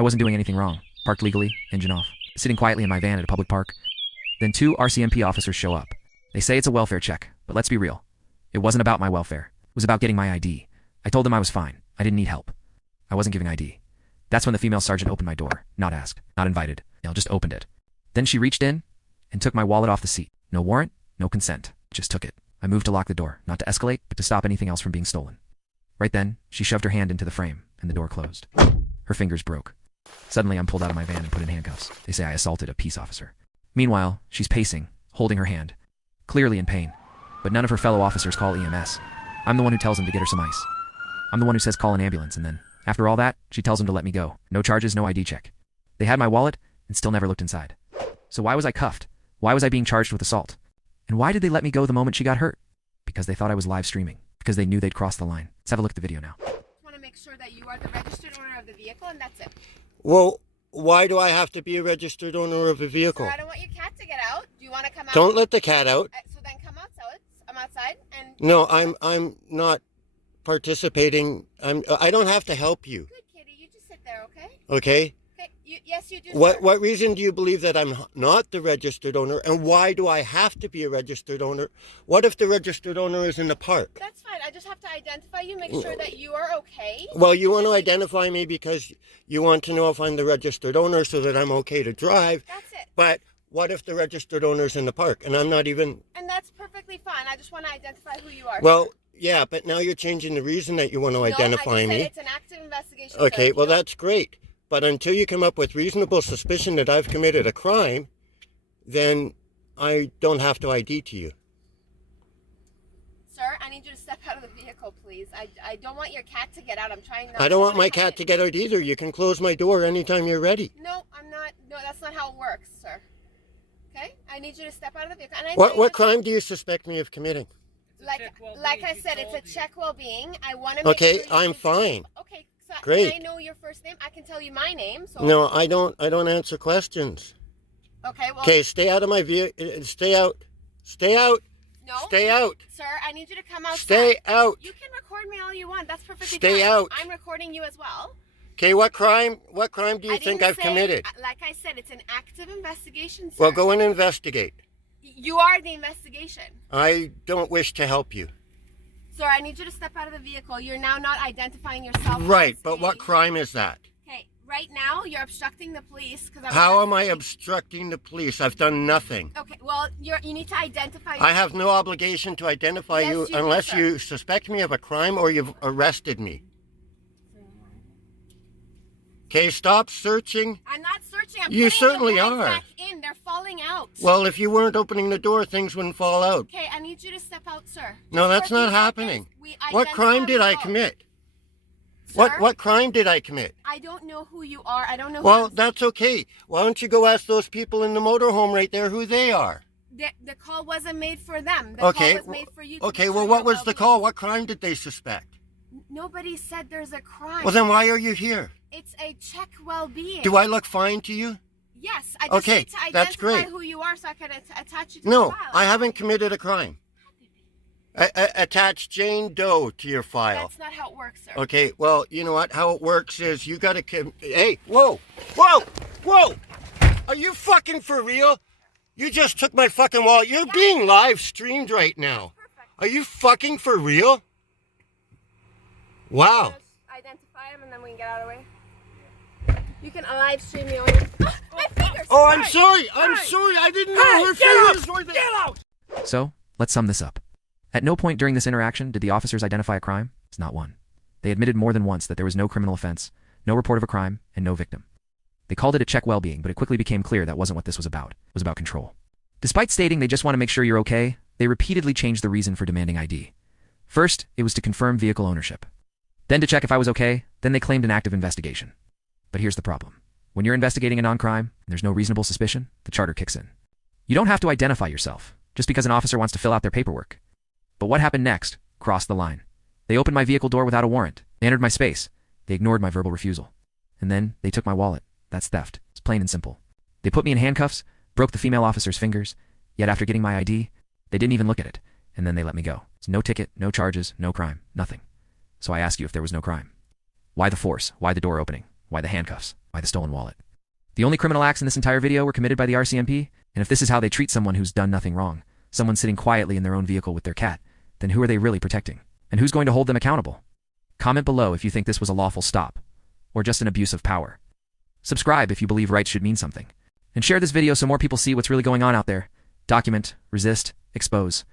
I wasn't doing anything wrong. Parked legally, engine off, sitting quietly in my van at a public park. Then 2 RCMP officers show up. They say it's a welfare check, but let's be real. It wasn't about my welfare. It was about getting my ID. I told them I was fine. I didn't need help. I wasn't giving ID. That's when the female sergeant opened my door. Not asked, not invited. They just opened it. Then she reached in and took my wallet off the seat. No warrant, no consent. Just took it. I moved to lock the door, not to escalate, but to stop anything else from being stolen. Right then, she shoved her hand into the frame, and the door closed. Her fingers broke. Suddenly, I'm pulled out of my van and put in handcuffs. They say I assaulted a peace officer. Meanwhile, she's pacing, holding her hand, clearly in pain. But none of her fellow officers call EMS. I'm the one who tells them to get her some ice. I'm the one who says call an ambulance, and then, after all that, she tells them to let me go. No charges, no ID check. They had my wallet and still never looked inside. So why was I cuffed? Why was I being charged with assault? And why did they let me go the moment she got hurt? Because they thought I was live streaming. Because they knew they'd crossed the line. Let's have a look at the video now. I want to make sure that you are the registered owner of the vehicle, and that's it. Well, why do I have to be a registered owner of a vehicle? Sir, I don't want your cat to get out. Do you want to come out? Don't let the cat out. So then come outside. I'm outside and... No, I'm not participating. I don't have to help you. Good, kitty. You just sit there, okay? Okay? Okay. Yes, you do, What sir. what reason do you believe that I'm not the registered owner, and why do I have to be a registered owner? What if the registered owner is in the park? That's fine. I just have to identify you, make sure that you are okay. Well, you want to identify me because you want to know if I'm the registered owner so that I'm okay to drive. That's it. But what if the registered owner's in the park and I'm not even... And that's perfectly fine. I just want to identify who you are. Well, yeah, but now you're changing the reason that you want to identify me. Said it's an active investigation. Okay, sir. well, that's great. But until you come up with reasonable suspicion that I've committed a crime, then I don't have to ID to you. Sir, I need you to step out of the vehicle, please. I don't want your cat to get out. I'm trying not I don't want my cat to get out either. You can close my door anytime you're ready. No, I'm not. No, that's not how it works, sir. Okay? I need you to step out of the vehicle. And What crime do you suspect me of committing? Like I said, it's a check well-being. I want to make Okay, sure I'm fine. Okay, so Great. can I know your first name? I can tell you my name. So. No, I don't answer questions. Okay, well. Okay, stay out of my vehicle. Stay out. Stay out. No. Stay out. Sir, I need you to come outside. Stay out. You can record me all you want. That's perfectly fine. Stay out. I'm recording you as well. Okay, what crime do you think I've committed? Like I said, it's an active investigation, sir. Well, go and investigate. You are the investigation. I don't wish to help you. Sir, I need you to step out of the vehicle. You're now not identifying yourself. Right, but what crime is that? Okay, right now you're obstructing the police. How am I obstructing the police? I've done nothing. Okay, well, you need to identify. I have no obligation to identify you Yes, you do, unless sir. you suspect me of a crime or you've arrested me. Okay, stop searching. I'm not searching. I'm You putting certainly the bags are. back in. They're falling out. Well, if you weren't opening the door, things wouldn't fall out. Okay, I need you to step out, sir. No, Just that's for a few not happening. seconds. We What identify crime did I results. commit? Sir, What crime did I commit? I don't know who you are. I don't know. Well, who that's okay. Why don't you go ask those people in the motorhome right there who they are? the call wasn't made for them. The Okay. call was made for you. To Okay, make well, sure what you're was the well-being. call? What crime did they suspect? Nobody said there's a crime. Well, then why are you here? It's a check well-being. Do I look fine to you? Yes, I just Okay, need to identify that's great. who you are so I can attach you to No, the file. I haven't committed a crime. Attach Jane Doe to your file. That's not how it works, sir. Okay, well, you know what? How it works is you gotta hey, whoa! Are you fucking for real? You just took my fucking wallet. You're being live streamed right now. Perfect. Are you fucking for real? Wow. Just identify him and then we can get out of the way. You can live stream me on your... my fingers! Oh, I'm sorry. I'm sorry. I didn't know her fingers were there. Get out! So, let's sum this up. At no point during this interaction did the officers identify a crime. It's not one. They admitted more than once that there was no criminal offense, no report of a crime, and no victim. They called it a check well-being, but it quickly became clear that wasn't what this was about. It was about control. Despite stating they just want to make sure you're okay, they repeatedly changed the reason for demanding ID. First, it was to confirm vehicle ownership. Then to check if I was okay, then they claimed an active investigation. But here's the problem. When you're investigating a non-crime, and there's no reasonable suspicion, the charter kicks in. You don't have to identify yourself, just because an officer wants to fill out their paperwork. But what happened next crossed the line. They opened my vehicle door without a warrant. They entered my space. They ignored my verbal refusal. And then they took my wallet. That's theft. It's plain and simple. They put me in handcuffs, broke the female officer's fingers, yet after getting my ID, they didn't even look at it, and then they let me go. It's no ticket, no charges, no crime, nothing. So I ask you if there was no crime. Why the force? Why the door opening? Why the handcuffs? Why the stolen wallet? The only criminal acts in this entire video were committed by the RCMP, and if this is how they treat someone who's done nothing wrong, someone sitting quietly in their own vehicle with their cat, then who are they really protecting? And who's going to hold them accountable? Comment below if you think this was a lawful stop, or just an abuse of power. Subscribe if you believe rights should mean something. And share this video so more people see what's really going on out there. Document, resist, expose.